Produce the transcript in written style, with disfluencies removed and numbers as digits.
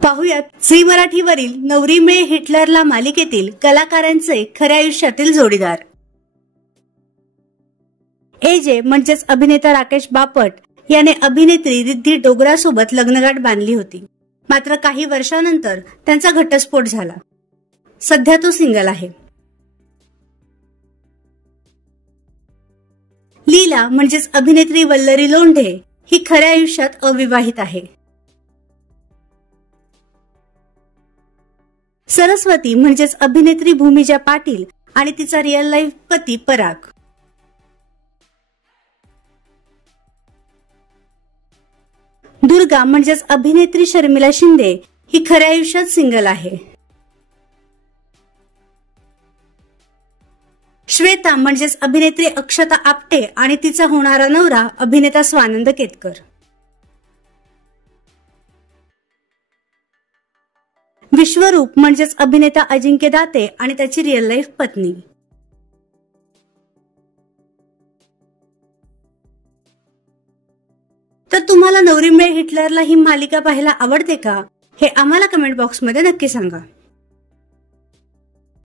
पाहुयात झी मराठीवरील नवरी मिळे हिटलरला मालिकेतील कलाकारांचे खऱ्या आयुष्यातील जोडीदार। एजे म्हणजेच अभिनेता राकेश बापट याने अभिनेत्री रिद्धी डोगरासोबत लग्नगाठ बांधली होती। मात्र काही वर्षानंतर त्यांचा घटस्फोट झाला। सध्या तो सिंगल आहे। लीला म्हणजेच अभिनेत्री वल्लरी लोंढे ही खऱ्या आयुष्यात अविवाहित आहे। सरस्वती म्हणजेच अभिनेत्री भूमिजा पाटील आणि तिचा रिअल लाईफ पती पराग। दुर्गा म्हणजेच अभिनेत्री शर्मिला शिंदे ही खऱ्या आयुष्यात सिंगल आहे। श्वेता म्हणजेच अभिनेत्री अक्षता आपटे आणि तिचा होणारा नवरा अभिनेता स्वानंद केतकर। विश्वरूप म्हणजेच अभिनेता अजिंक्य दाते आणि त्याची रिअल लाईफ पत्नी। तर तुम्हाला नवरी मिळे हिटलरला ही मालिका पाहायला आवडते का? हे आम्हाला कमेंट बॉक्समध्ये नक्की सांगा।